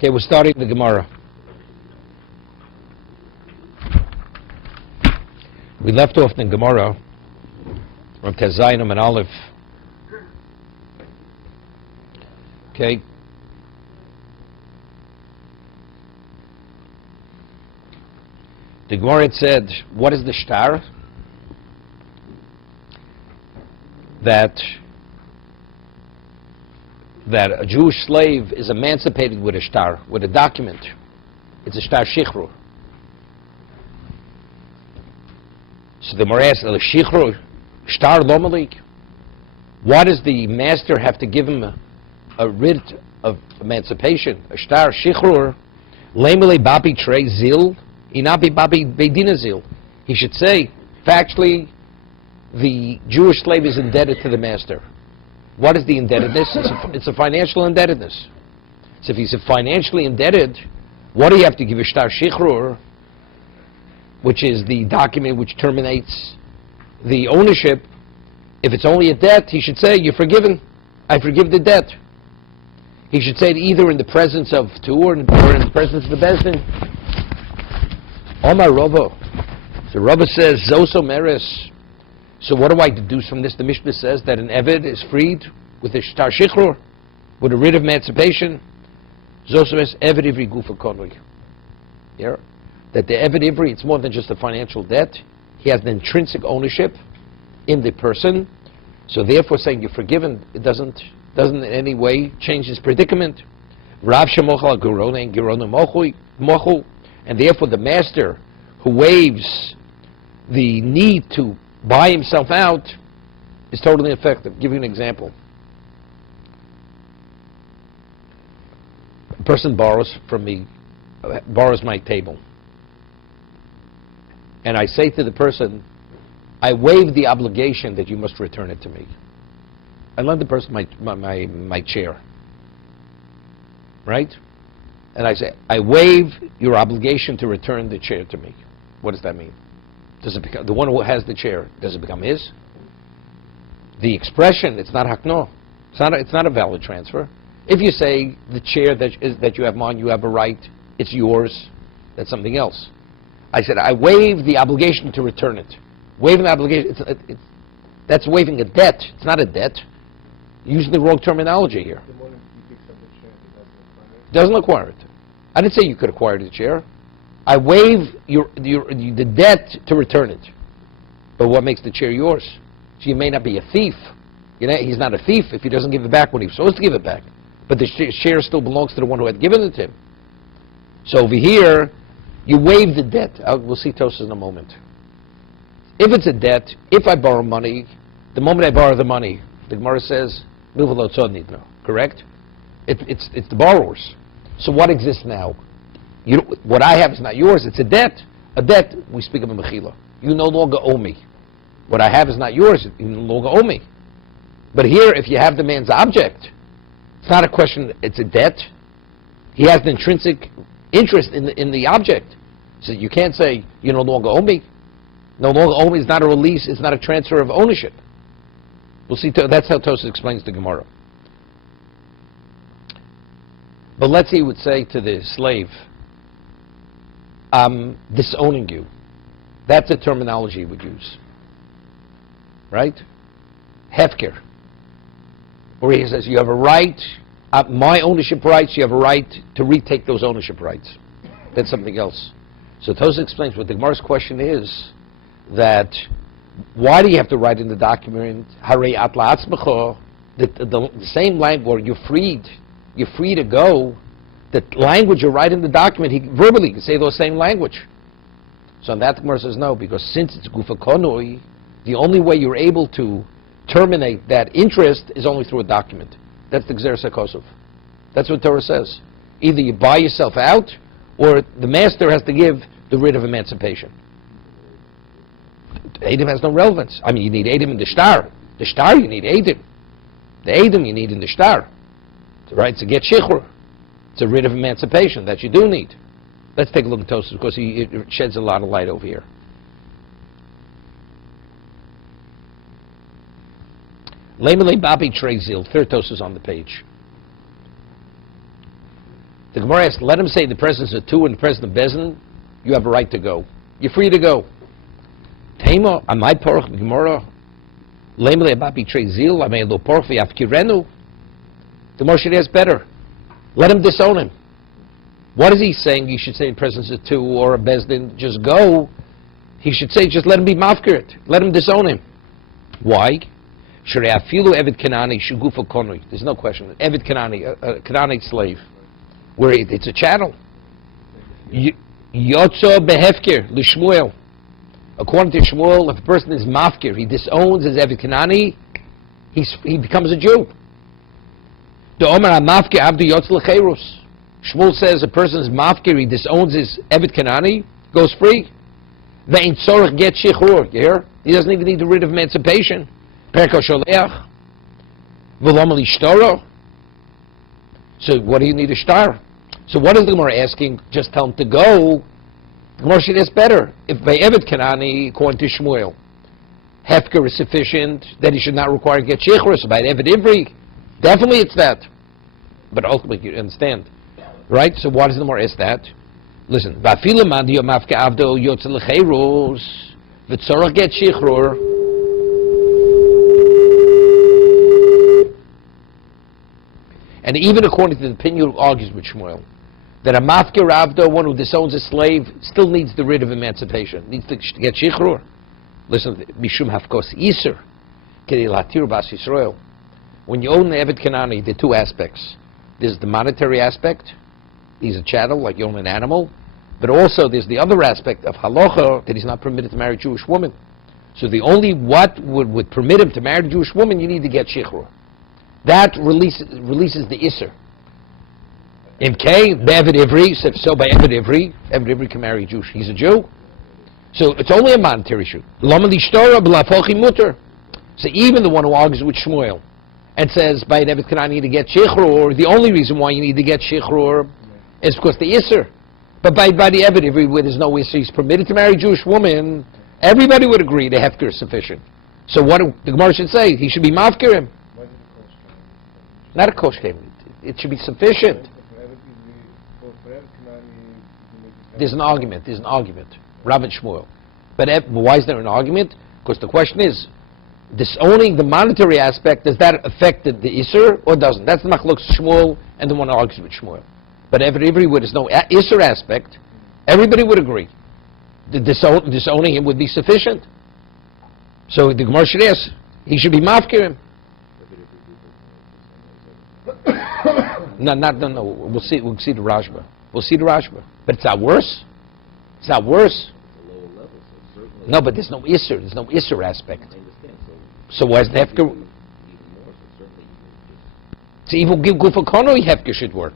Okay, we're starting the Gemara. We left off in Gemara on Tezayinum and Aleph. Okay. The Gemara had said, what is the shtar? That a Jewish slave is emancipated with a shtar, with a document. It's a shtar shichrur. So the Gemara asks, shichrur, shtar lo malik. Why does the master have to give him a writ of emancipation? A shtar shichrur, lemele babi trei zil, inabi babi beidina zil. He should say, factually, the Jewish slave is indebted to the master. What is the indebtedness? It's a financial indebtedness. So if he's financially indebted, what do you have to give a shtar shichrur, which is the document which terminates the ownership? If it's only a debt, he should say, you're forgiven. I forgive the debt. He should say it either in the presence of two or in the presence of the Bezdin. Omar Rava. So Rava says, Zoso Meres. So what do I deduce from this? The Mishnah says that an Eved is freed with a shtar shichrur, with a writ of emancipation. Zoso Meres Eved Ivri Gufa Konui. Yeah? That the Eved Ivri, it's more than just a financial debt. He has an intrinsic ownership in the person. So therefore saying you're forgiven, it doesn't in any way change his predicament. Rav Shemochal Gerona and Gerona Mochu. And therefore the master who waives the need to buy himself out is totally effective. I'll give you an example. A person borrows from me, borrows my table. And I say to the person, I waive the obligation that you must return it to me. I lend the person my chair. Right? And I say, I waive your obligation to return the chair to me. What does that mean? Does it become the one who has the chair? Does it become his? The expression, it's not hakno. It's not a valid transfer. If you say the chair that you have on, you have a right. It's yours. That's something else. I said I waive the obligation to return it. Waiving the obligation. That's waiving a debt. It's not a debt. You're using the wrong terminology here. The moment you pick up the chair, it doesn't acquire it. I didn't say you could acquire the chair. I waive the debt to return it. But what makes the chair yours? So you may not be a thief. He's not a thief if he doesn't give it back when he was supposed to give it back. But the chair still belongs to the one who had given it to him. So over here, you waive the debt. We'll see Tosas in a moment. If it's a debt, if I borrow money, the moment I borrow the money, the Gemara says, correct? It's the borrower's. So what exists now? What I have is not yours, it's a debt. A debt, we speak of a mechila. You no longer owe me. What I have is not yours, you no longer owe me. But here, if you have the man's object, it's not a question, it's a debt. He has an intrinsic interest in the object. So you can't say, you no longer owe me. No longer owe me is not a release, it's not a transfer of ownership. We'll see, that's how Tosas explains the Gemara. But let's say he would say to the slave, I'm disowning you. That's a terminology he would use. Right? Hefker. Or he says, you have a right, my ownership rights, you have a right to retake those ownership rights. That's something else. So Tosas explains what the Gemara's question is, that why do you have to write in the document, Harei atla atzmecho, the same language, where you're free to go, the language you write in the document, he verbally can say those same language. So on that, the Gemara says no, because since it's gufa konoi, the only way you're able to terminate that interest is only through a document. That's the Gzeres HaKosov. That's what Torah says. Either you buy yourself out, or the master has to give the writ of emancipation. Eidim has no relevance. I mean, you need Eidim in the shtar. The shtar, you need Eidim. The Eidim you need in the shtar. Right, to get shichrur. It's a writ of emancipation that you do need. Let's take a look at Tosas because it sheds a lot of light over here. Lemele babi trezil. Third Tosas on the page. The Gemara asks, let him say the presence of two and the presence of Bezin, you have a right to go. You're free to go. Tema, amai porch Gemara, lemle abapi trezil, amai lo porch v'yafkirenu. The Gemara should ask better. Let him disown him. What is he saying? You should say in presence of two or a Bezdin, just go. He should say, just let him be mafkirt. Let him disown him. Why? Shreafilu Evid Kanani Shugufa Konui. There's no question. Evid Kanani, a Kanani slave, where it's a chattel. Yotzo behefkir l'Shmuel. According to Shmuel, if a person is mafkir, he disowns his Evid Kanani, he becomes a Jew. The Omer HaMafkir Abdu Yotz L'Cheirus. Shmuel says a person is mafkir, he disowns his Evid Kanani, goes free. Ve'in tzorach get shichur. You hear? He doesn't even need to rid of emancipation. Perko sholeach. V'lom l'ishtoro. So what do you need a shtar? So what is the Gemara asking? Just tell him to go. The Gemara should ask better. If Ve'evet Kanani, according to Shmuel, Hefker is sufficient, then he should not require get shichur. So by Evet Ivri, definitely it's that. But ultimately, you understand. Right? So why does the Gemara ask that? Listen, v'afilu man diyo mafke avdo yotze l'cheirus v'tzorach get shichrur. And even according to the opinion who argues with Shmuel, that a mafke avdo, one who disowns a slave, still needs the writ of emancipation, needs to get shichrur. Listen, mishum hafkos iser k'dei latir bas Yisrael. When you own the Evet Kanani, there are two aspects. There's the monetary aspect. He's a chattel, like you own an animal. But also there's the other aspect of halacha, that he's not permitted to marry a Jewish woman. So the only what would permit him to marry a Jewish woman, you need to get shichrur. That releases the Isser. Imkei, Be'evid Ivri, so by Evid Ivri can marry a Jewish. He's a Jew. So it's only a monetary issue. Lama l'ishtora b'lafochi muter. So even the one who argues with Shmuel and says by an Evid Kanani you need to get shichrur, the only reason why you need to get shichrur is because the Isser. But by the Evid Ivri, where there's no Isser, he's permitted to marry a Jewish woman, everybody would agree the Hefker is sufficient. So what the Gemara should say, he should be mafkir him. Not a koshkem. It should be sufficient. There's an argument. Rav and Shmuel. But why is there an argument? Because the question is, disowning the monetary aspect, does that affect the Isser or doesn't? That's the machlok Shmuel and the one who argues with Shmuel. But everybody where there's no Isser aspect, everybody would agree. The disowning him would be sufficient. So the Gemara should ask, he should be mafkir him. No. We'll see the Rashba. But it's not worse. No, but there's no Isser. There's no Isser aspect. So why is the Hefker? So even Gufa Konoi Hefker should work.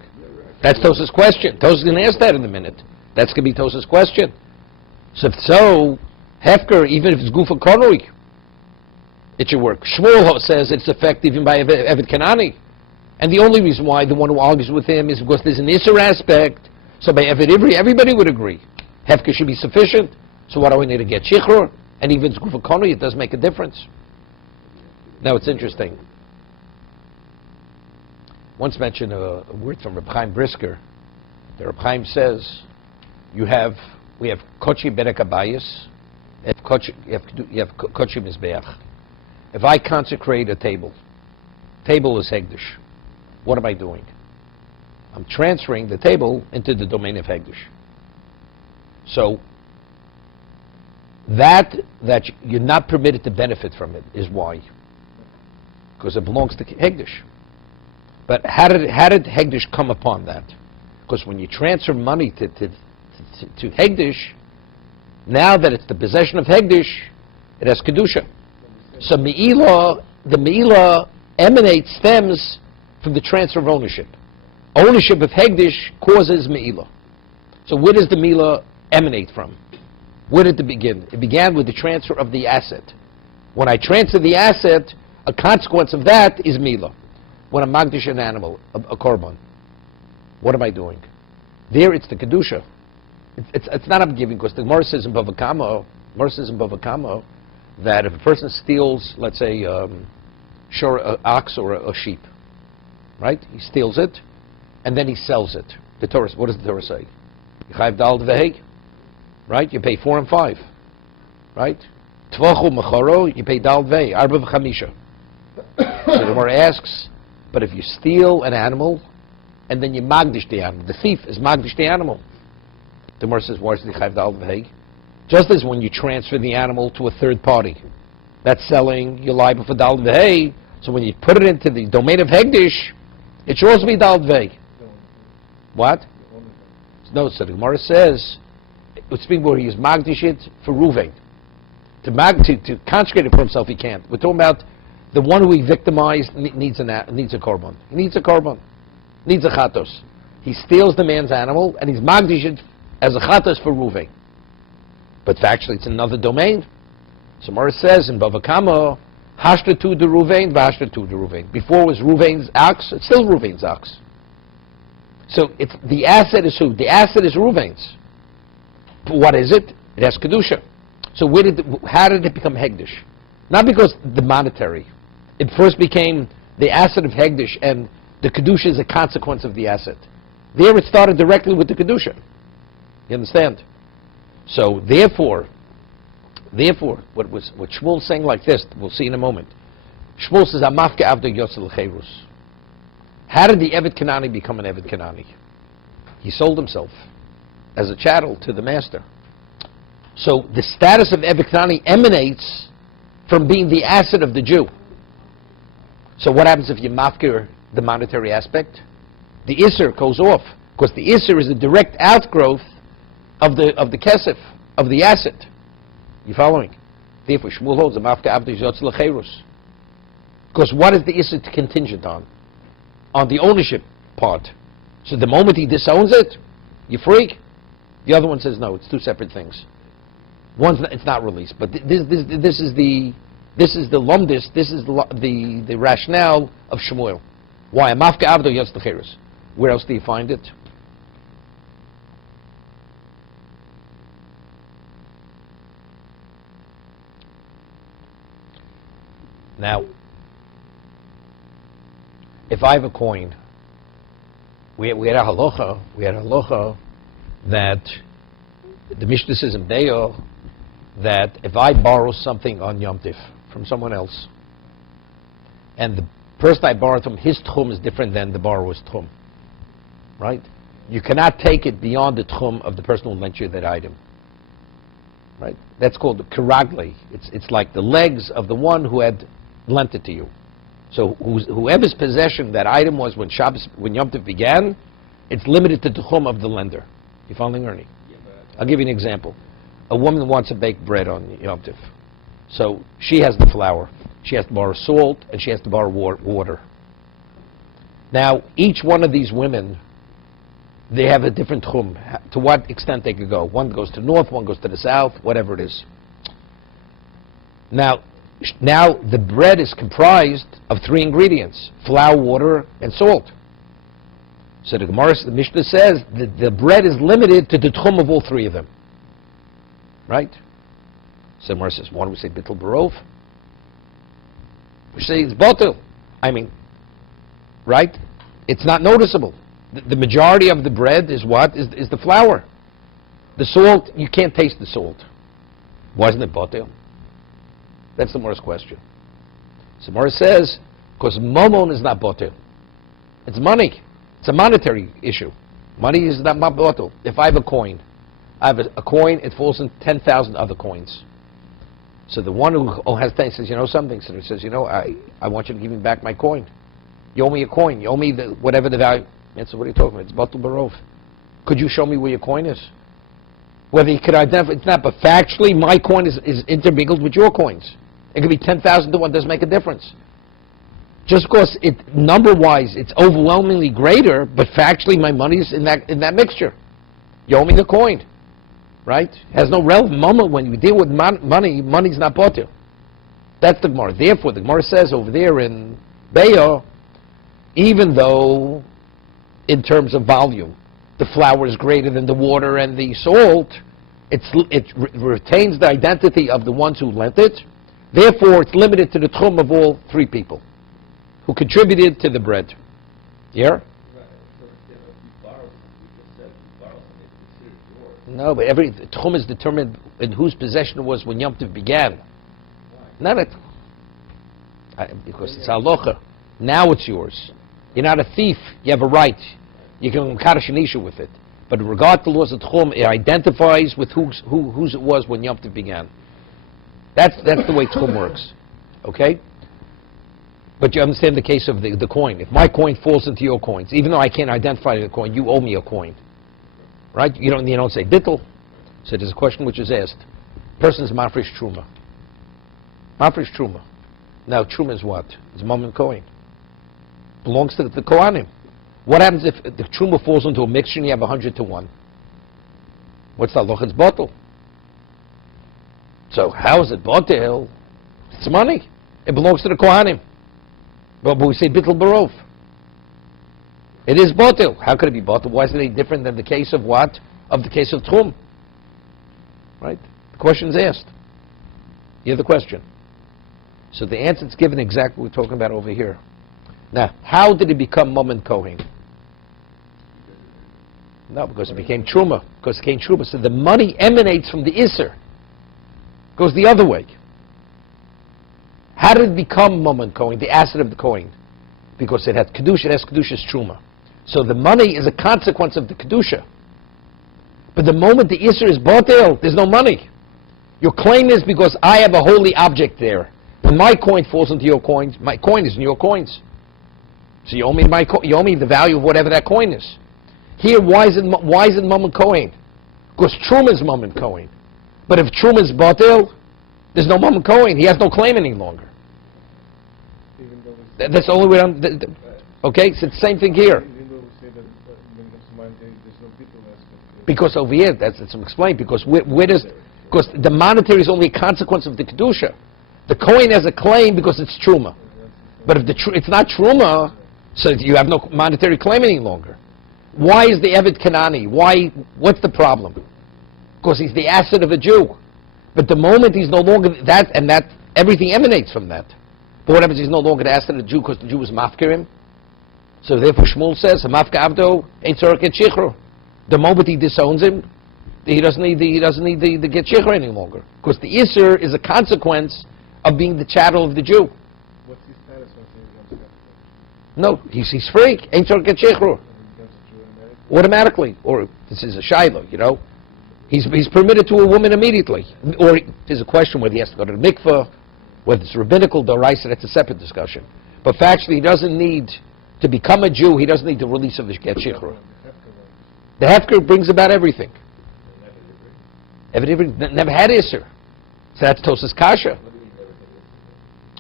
That's Tosa's question. Tosa's going to ask that in a minute. That's going to be Tosa's question. So Hefker, even if it's Gufa Konoi, it should work. Shmuel says it's effective even by Evet Kanani. And the only reason why the one who argues with him is because there's an Isser aspect. So by Evet Ivri, everybody would agree. Hefker should be sufficient. So what do we need to get? Shichrur. And even if it's Gufa Konoi, it does make a difference. Now it's interesting. Once mentioned a word from Reb Chaim Brisker. The Reb Chaim says, we have kochi berek abayis, you have kochi mizbeach. If I consecrate a table is hegdish. What am I doing? I'm transferring the table into the domain of hegdish. So that you're not permitted to benefit from it is why? Because it belongs to hegdish. But how did hegdish come upon that? Because when you transfer money to hegdish, now that it's the possession of hegdish, it has kedusha. So the me'ilah stems from the transfer of ownership. Ownership of hegdish causes me'ilah. So where does the me'ilah emanate from? Where did it begin? It began with the transfer of the asset. When I transfer the asset, a consequence of that is me'ilah. When I'm magdish an animal, a korban, what am I doing? There it's the kedusha. It's not I'm giving, because the Gemara says in Bava Kama that if a person steals, let's say, an ox or a sheep, right? He steals it, and then he sells it. The Torah, what does the Torah say? Chayv dal vehei, right? You pay 4 and 5, right? Tvachu mechoro, you pay dal vehei, arba v'chamisha. So the Gemara asks, but if you steal an animal, and then you magdish the animal, the thief is magdish the animal. The Gemara says, why is the chayv dal vehei? Just as when you transfer the animal to a third party, that's selling, you're liable for dal vehei. So when you put it into the domain of hegdish, it should also be dal vehei. What? No, so the Gemara says, it's speaking where he is magdish it for Ruvain. To consecrate it for himself, he can't. We're talking about the one who he victimized needs a korban. He needs a korban. Needs a chatos. He steals the man's animal and he's magdish it as a chatos for Ruvain. But factually, it's another domain. So Gemara says in Bava Kama, hashta tu de Ruvain, v'hashta tu de Ruvain. Before it was Ruvain's ox, it's still Ruvain's ox. So it's the asset is who? The asset is Ruvain's. What is it? It has kedusha. So how did it become hegdish? Not because the monetary. It first became the asset of hegdish, and the kedusha is a consequence of the asset. There it started directly with the kedusha. You understand? So therefore, what Shmuel's saying like this, we'll see in a moment. Shmuel says, "Amafke avdo yotzel cherus." How did the Eved Kanani become an Eved Kanani? He sold himself as a chattel to the master. So the status of Eved Kanani emanates from being the asset of the Jew. So what happens if you mafkir the monetary aspect? The Isser goes off, because the Isser is a direct outgrowth of the kesef, of the asset. You following? Therefore, Shmuel holds the mafka avdi zotz lecherus. Because what is the Isser contingent on? On the ownership part. So the moment he disowns it, you freak. The other one says no, it's two separate things. It's not released, but this is the lumdis. This is the rationale of Shmuel. Why? Mafka avdo yotz lecherus. Where else do you find it? Now, if I have a coin, we had a halacha that the Mishnah says in Be'er that if I borrow something on Yom Tif from someone else, and the person I borrowed from, his tchum is different than the borrower's tchum, right? You cannot take it beyond the tchum of the person who lent you that item, right? That's called the kiragle. It's like the legs of the one who had lent it to you. So whoever's possession that item was when Yom Tov began, it's limited to the tchum of the lender. You following, Ernie? Yeah, I'll give you an example. A woman wants to bake bread on Yom Tov. So she has the flour. She has to borrow salt, and she has to borrow water. Now, each one of these women, they have a different tchum. To what extent they could go. One goes to the north, one goes to the south, whatever it is. Now the bread is comprised of 3 ingredients: flour, water, and salt. So the Gemara, the Mishnah says that the bread is limited to the tchum of all 3 of them. Right? So the Gemara says, why don't we say bittul barov? We say it's botel. I mean, right? It's not noticeable. The majority of the bread is what? Is the flour. The salt, you can't taste the salt. Wasn't it botel? That's the Gemara's question. So Gemara says, because momon is not botel. It's money. It's a monetary issue. Money is not botel. If I have a coin, a coin, it falls in 10,000 other coins. So the one who has 10 says, you know something? So he says, I want you to give me back my coin. You owe me a coin. You owe me whatever the value. And so what are you talking about? It's batul barov. Could you show me where your coin is? Whether you could identify, it's not, but factually, my coin is intermingled with your coins. It could be 10,000 to 1, doesn't make a difference. Just because number-wise, it's overwhelmingly greater, but factually, my money's in that mixture. You owe me the coin, right? It has no relevant moment when you deal with money. Money's not botel. That's the Gemara. Therefore, the Gemara says over there in Be'er, even though in terms of volume, the flour is greater than the water and the salt, it retains the identity of the ones who lent it. Therefore, it's limited to the tchum of all 3 people who contributed to the bread. Yeah? No, but every tchum is determined in whose possession it was when Yom Tov began. Not it. Because it's halacha. Now it's yours. You're not a thief. You have a right. You can kaddish an issue with it. But in regard to laws of tchum, it identifies with whose it was when Yom Tov began. That's the way tchum works. Okay? But you understand the case of the coin. If my coin falls into your coins, even though I can't identify the coin, you owe me a coin. Right? You don't say bittul. So there's a question which is asked. Person's mafresh truma. Mafresh truma. Now truma is what? It's mom and coin. Belongs to the kohanim. What happens if the truma falls into a mixture and you have 100 to 1? What's the halacha? It's bottle. So how is it bottle? It's money. It belongs to the kohanim. But we say bittul barov. It is bottle. How could it be bottle? Why is it any different than the case of what? Of the case of tchum. Right? The question is asked. You have the question. So the answer is given exactly what we're talking about over here. Now, how did it become mom and kohen? No, because it became truma. Because it became truma. So the money emanates from the iser. Goes the other way. How did it become mom and kohen? The asset of the kohen. Because it had kedusha. It has kedusha's truma. So the money is a consequence of the kedusha. But the moment the iser is botel, there's no money. Your claim is because I have a holy object there. When my coin falls into your coins, my coin is in your coins. So you owe me you owe me the value of whatever that coin is. Here, why is it mom and kohen? Because truma is mom and kohen. But if truma is botel, there's no mom and kohen. He has no claim any longer. That's the only way. Okay, so it's the same thing here. Because over here, that's explained. Because because the monetary is only a consequence of the kedusha. The kohen has a claim because it's truma. But if it's not truma, so you have no monetary claim any longer. Why is the Eved Kanani? What's the problem? Because he's the asset of a Jew. But the moment he's no longer that, and that everything emanates from that. But what happens? He's no longer the asset of the Jew because the Jew was mafkir him. So therefore Shmuel says, "Mafka abdo ein tzorach get shichro." The moment he disowns him, he doesn't need the get shichro any longer because the iser is a consequence of being the chattel of the Jew. What's his status once he becomes capital? No, he's free. Ein tzorach get shichro. Automatically, or this is a shiloh, you know, he's permitted to a woman immediately. Or there's a question whether he has to go to the mikveh, whether it's rabbinical doraisa. That's a separate discussion. But factually, he doesn't need to become a Jew. He doesn't need the release of the get shichur. The hefker brings about everything. Eved never had iser, so that's Tosas kasha.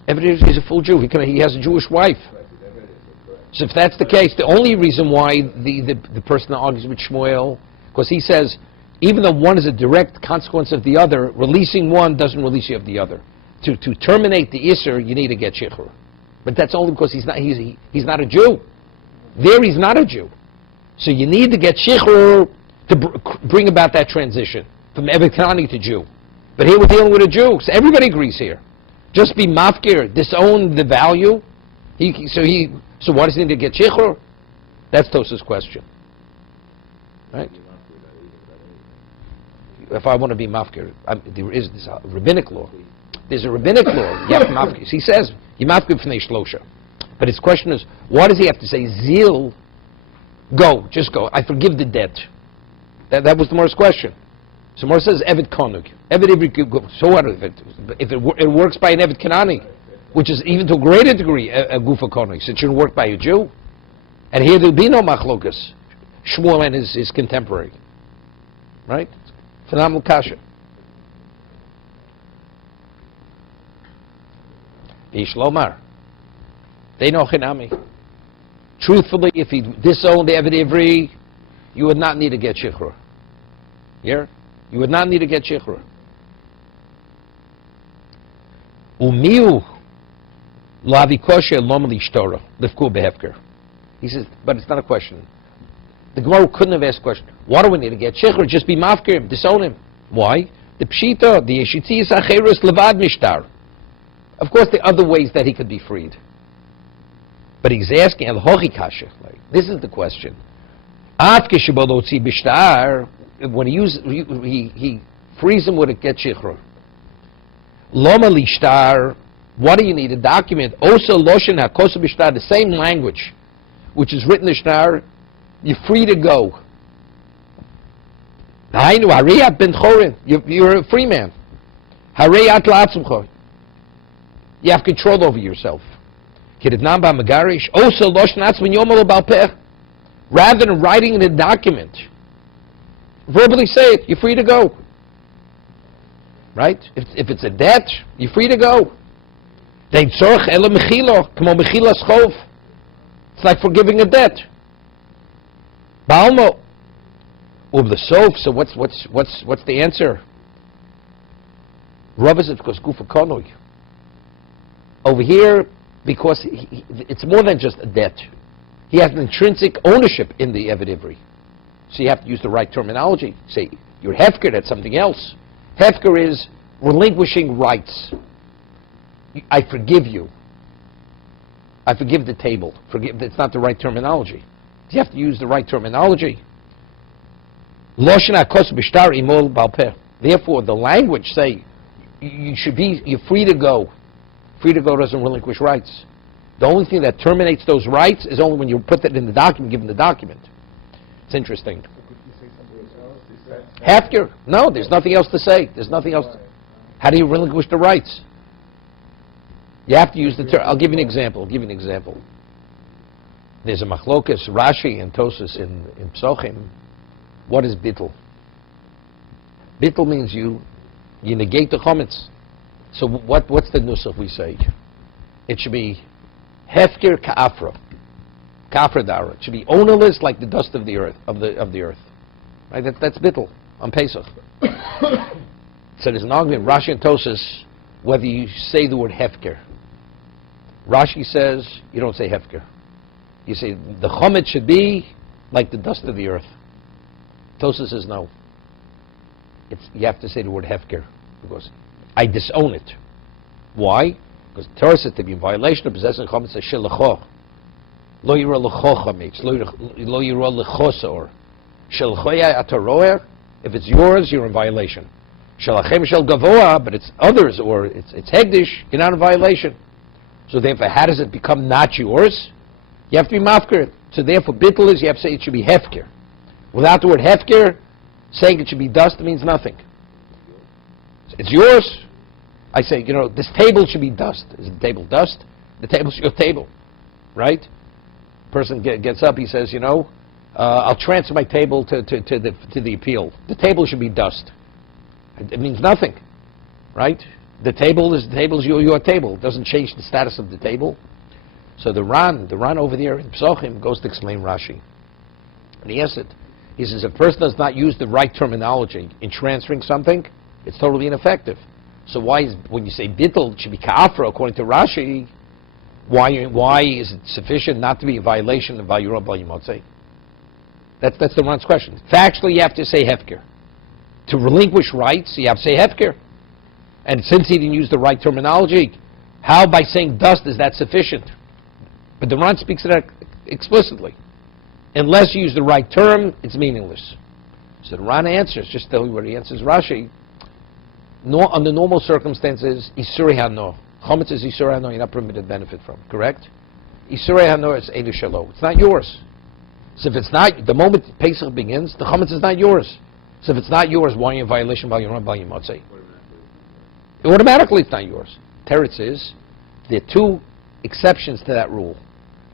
Eved is a full Jew. He has a Jewish wife. So if that's the case, the only reason why the person that argues with Shmuel, because he says, even though one is a direct consequence of the other, releasing one doesn't release you of the other. To terminate the Isser, you need to get Shichur. But that's only because he's not a Jew. There he's not a Jew. So you need to get Shichur to bring about that transition from Eved Kanani to Jew. But here we're dealing with a Jew, so everybody agrees here. Just be mafkir, disown the value. So why does he need to get shichur? That's Tosa's question. Right? If I want to be mafkir, there is this rabbinic law. There's a rabbinic law. You have to mafkir. He says, you mafkir f'nei shlosha. But his question is, why does he have to say, zil, go, just go, I forgive the debt? That was the Mor's question. So Mor says, Eved Konug. Eved Ivri, so what if it works by an Eved Kanani? Which is even to a greater degree a gufa konug. So it shouldn't work by a Jew. And here there'll be no machlokas. Shmuel and his contemporary. Right? Phenomenal kasha. Ish lomar. They know chinami. Truthfully, if he disowned the Eved Ivri, you would not need to get shichur. Yeah? You would not need to get shichur. Umiu. He says, but it's not a question. The Gemara couldn't have asked a question. Why do we need to get shechur? Just be mafkir him, disown him. Why? The pshita, the yeshitzi is acherus levad mishtar. Of course, there are other ways that he could be freed. But he's asking, el hochi kasha. This is the question. when he frees him with a get shichrur. Loma lishtar, what do you need? A document. Osa loshen hakosa b'shtar, the same language, which is written in shtar, you're free to go. Hainu hariyat ben chorin, you're a free man. Hariyat la'atzumcha, you have control over yourself. Kidetnam ba'magarish, osa loshen atzmin yomalo balpeh, rather than writing in a document, verbally say it, you're free to go. Right? If it's a debt, you're free to go. It's like forgiving a debt. Balmo. The sof. So what's the answer? Over here, because it's more than just a debt. He has an intrinsic ownership in the Eved Ivri. So you have to use the right terminology. Say, you're hefker, that's something else. Hefker is relinquishing rights. I forgive you. I forgive the table. It's not the right terminology. You have to use the right terminology. Therefore, the language say you're free to go. Free to go doesn't relinquish rights. The only thing that terminates those rights is only when you put that in the document, given the document. It's interesting. Hefker? No, there's nothing else to say. There's nothing else. How do you relinquish the rights? You have to use the term. I'll give you an example. There's a machlokas, Rashi and Tosas in Psochim. What is bittul? Bittul means you negate the chometz. So what's the nusach we say? It should be hefker ka'afra. Ka'afra dara. It should be ownerless like the dust of the earth. Right? That's bittul on Pesach. So there's an argument, Rashi and Tosas, whether you say the word hefker. Rashi says you don't say hefker. You say the chometz should be like the dust of the earth. Tosas says no. You have to say the word hefker because I disown it. Why? Because the Torah says to be in violation of possessing chometz is shelacho. Lo yira lecho chometz. Lo yira lechosor. Shelachoya ataroer. If it's yours, you're in violation. Shalachem shel gavoa, but it's others or it's hegdish, you're not in violation. So therefore, how does it become not yours? You have to be mafker. So therefore, bittul is you have to say it should be hefker. Without the word hefker, saying it should be dust means nothing. It's yours. I say, this table should be dust. Is the table dust? The table's your table, right? Person gets up, he says, I'll transfer my table to the appeal. The table should be dust. It means nothing, right? The table is your table. It doesn't change the status of the table. So the Ran over there in Psochim goes to explain Rashi. And he asks it. He says, if a person does not use the right terminology in transferring something, it's totally ineffective. So when you say bittul, it should be ka'afra, according to Rashi, why is it sufficient not to be a violation of Vayura Bal Yimotzei? That's the Ran's question. Factually, you have to say hefker. To relinquish rights, you have to say hefker. And since he didn't use the right terminology, how by saying dust is that sufficient? But the Ran speaks of that explicitly. Unless you use the right term, it's meaningless. So the Ran answers, just tell you what he answers Rashi. Under normal circumstances, Isurei Hano. Chometz is Isurei Hano, you're not permitted to benefit from, correct? Isurei Hano is Eilu Shalo. It's not yours. So if it's not, the moment Pesach begins, the Chometz is not yours. So if it's not yours, why are you in violation by your own Bal Yimotzei? Automatically it's not yours. Teretz is, there are two exceptions to that rule.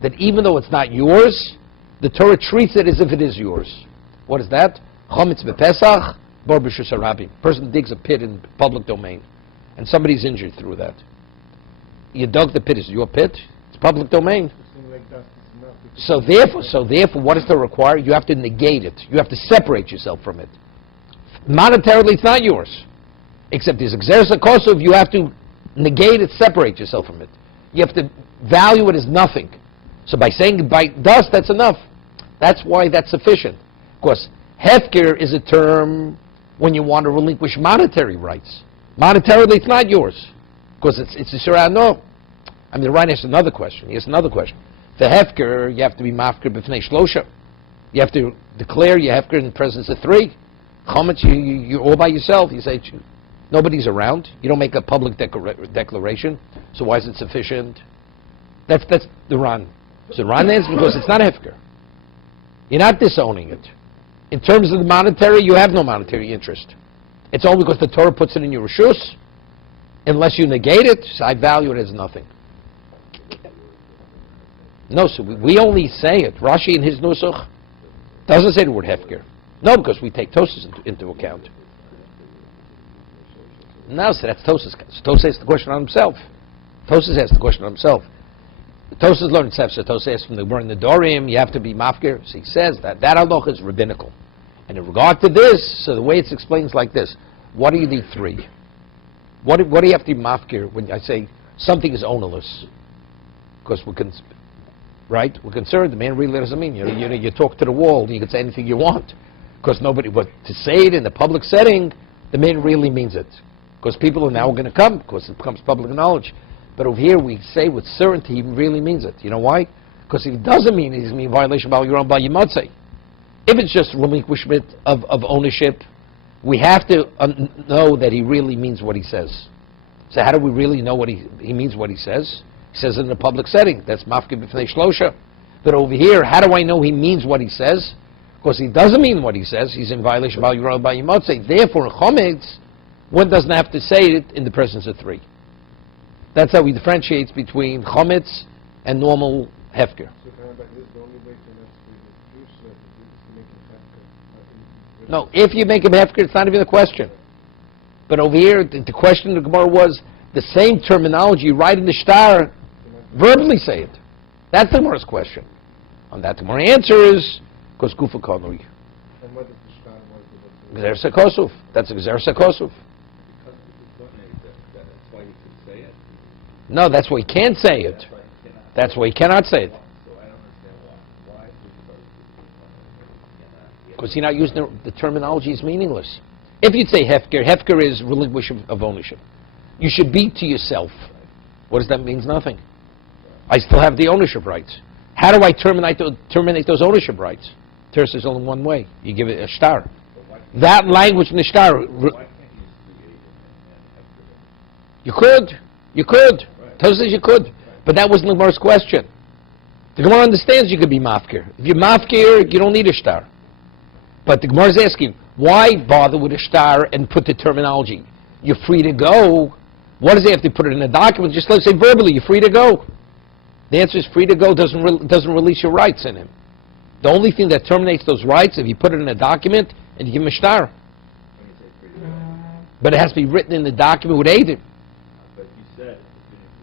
That even though it's not yours, the Torah treats it as if it is yours. What is that? Chometz b'Pesach, bar b'shus harabim. Person digs a pit in public domain, and somebody's injured through that. You dug the pit, is your pit? It's public domain. So therefore, what does the require? You have to negate it. You have to separate yourself from it. Monetarily, it's not yours. Except there's exeris hakosov, you have to negate it, separate yourself from it. You have to value it as nothing. So by saying by dust, that's enough. That's why that's sufficient. Of course, hefker is a term when you want to relinquish monetary rights. Monetarily, it's not yours. Because it's a surah no. I mean, the Ryan asks another question. He asks another question. The hefker, you have to be mafker b'fnei shlosha. You have to declare your hefker in the presence of three. Chometz, you're all by yourself. You say, nobody's around. You don't make a public declaration. So why is it sufficient? That's the Ran. So Ran is because it's not hefker. You're not disowning it. In terms of the monetary, you have no monetary interest. It's only because the Torah puts it in your reshus. Unless you negate it, so I value it as nothing. No, so we only say it. Rashi in his nusach doesn't say the word hefker. No, because we take Tosas into account. No, so that's Tosas. So Tosas asks the question on himself. Tosas asks the question on himself. Tosas learned Sefsa. So Tosas asks from the word in the Dorim, you have to be mafker. So he says that halacha is rabbinical. And in regard to this, so the way it's explained is like this. What do you need three? What do you have to be mafker when I say something is ownerless? Because we're concerned. The man really doesn't mean you talk to the wall. You can say anything you want. Because nobody, but to say it in a public setting, the man really means it. Because people are now going to come, because it becomes public knowledge. But over here, we say with certainty he really means it. You know why? Because if he doesn't mean it, he's in violation of your own by Yimatzeh. If it's just relinquishment of ownership, we have to know that he really means what he says. So how do we really know what he means what he says? He says it in a public setting. That's mafke b'fnei shlosha. But over here, how do I know he means what he says? Because he doesn't mean what he says. He's in violation of your own by Yimatzeh. Therefore, in chometz, one doesn't have to say it in the presence of three. That's how he differentiates between chometz and normal hefker. So the only way to make it hefker. No, if you make him hefker, it's not even a question. But over here, the question of the Gemara was the same terminology right in the shtar, verbally say it. That's the Gemara's question. On that, the Gemara answers, because gufa konui. And what is the shtar? What is Gzer sekosuf. That's a gzer sekosuf. That's why you can say it. No, that's why he can't say it. That's why he cannot say it. So I don't understand why Because you're not using the terminology is meaningless. If you'd say hefker is relinquishment of ownership. You should be to yourself. What does that mean? Means nothing. I still have the ownership rights. How do I terminate those ownership rights? Terse is only one way. You give it a shtar. That language in the shtar. why can't you create You could. Terse says you could. But that wasn't the Gemara's question. The Gemara understands you could be mafkir. If you're mafkir, you don't need a shtar. But the Gemara is asking, why bother with a shtar and put the terminology? You're free to go. What does he have to put it in a document? Just let's say verbally, you're free to go. The answer is free to go doesn't release your rights in him. The only thing that terminates those rights, if you put it in a document and you give him a shtar. But it has to be written in the document with Aiden. But you said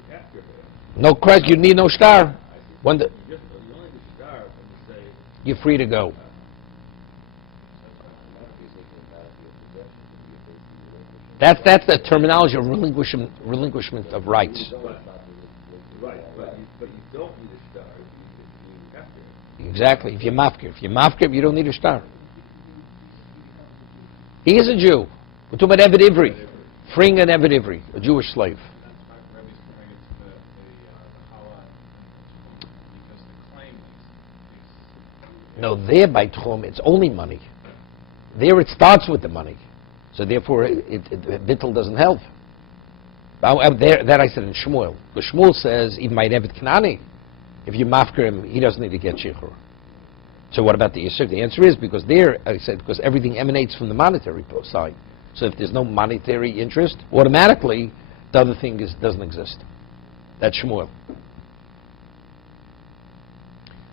you have to. No crest, you need no shtar. You only do star when you say You're free to go. That's the terminology of relinquishment of rights. Right, but you don't need a star if you have to. Exactly. If you're mafkir, you don't need a shtar. He is a Jew. We're talking about Eved Ivri, freeing an Eved Ivri, a Jewish slave. Rabbi's comparing it to the Hala because the claim is No, there by Tchum, it's only money. There it starts with the money. So therefore, Bittul doesn't help. That I said in Shmuel. The Shmuel says, even by Eved Kanani, if you mafker him, he doesn't need to get shichur. So what about the Yisur? The answer is because there, I said, because everything emanates from the monetary side. So if there's no monetary interest, automatically, the other thing doesn't exist. That's Shmuel.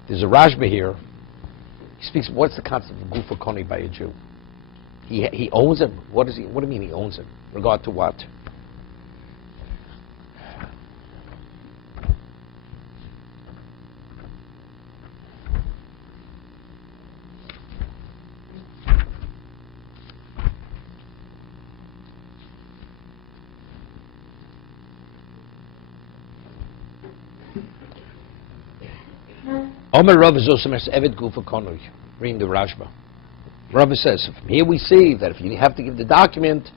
There's a Rashba here. He speaks, what's the concept of Gufa Koni by a Jew? He owns him. What do you mean he owns him? In regard to what? Omer Rav is also Evet Gufa Konui, reading the Rashba. Rav says, from here we see that if you have to give the document,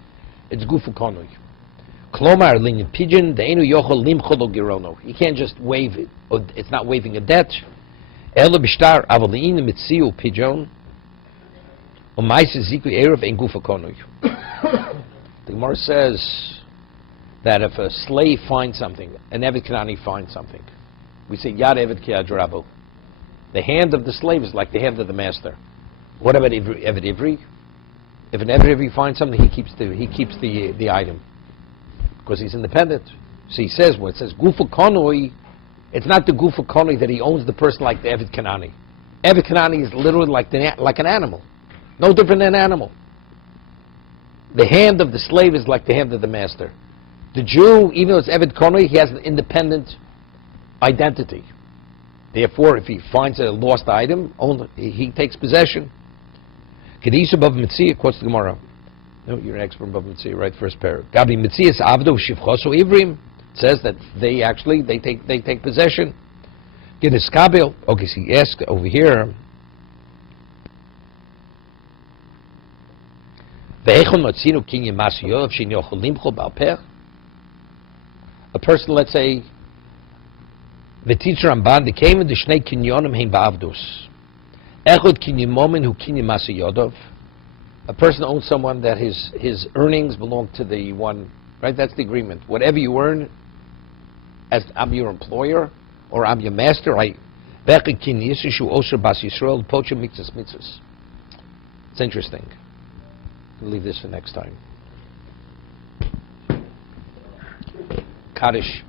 it's Gufa Konui. Klomar linyan pigeon, de'enu yochol limchol o girono. You can't just waive it, or it's not waiving a debt. Elo b'shtar avali'in mitziu pigeon. The Gemara says that if a slave finds something, an Eved Kanani finds something, we say Yad Eved Ki Yad Rabbo. The hand of the slave is like the hand of the master. What about Eved Ivri? If an Eved Ivri finds something, he keeps the item because he's independent. So he says, when it says Gufa Konoi, it's not the Gufa Konoi that he owns the person like the Eved Kanani. Eved Kanani is literally like an animal, no different than an animal. The hand of the slave is like the hand of the master. The Jew, even though it's Eved Konoi, he has an independent identity. Therefore, if he finds a lost item, he takes possession. Kedisha Bav Mitzvah quotes the Gemara. No, you're an expert in Bav Mitzvah, right? First pair. Gabi Mitzvah Avdo Shivchoso Ivrim says that they take possession. Get a skabil. Okay, so he asks over here. A person, let's say, the teacher Ramban, they came in the Shnei Kinyonim Hein Ba'avdus. Echod Kinyin Momin Hu Kinyin Masi Yodov. A person owns someone that his earnings belong to the one, right? That's the agreement. Whatever you earn, as I'm your employer or I'm your master, it's interesting. We'll leave this for next time. Kaddish.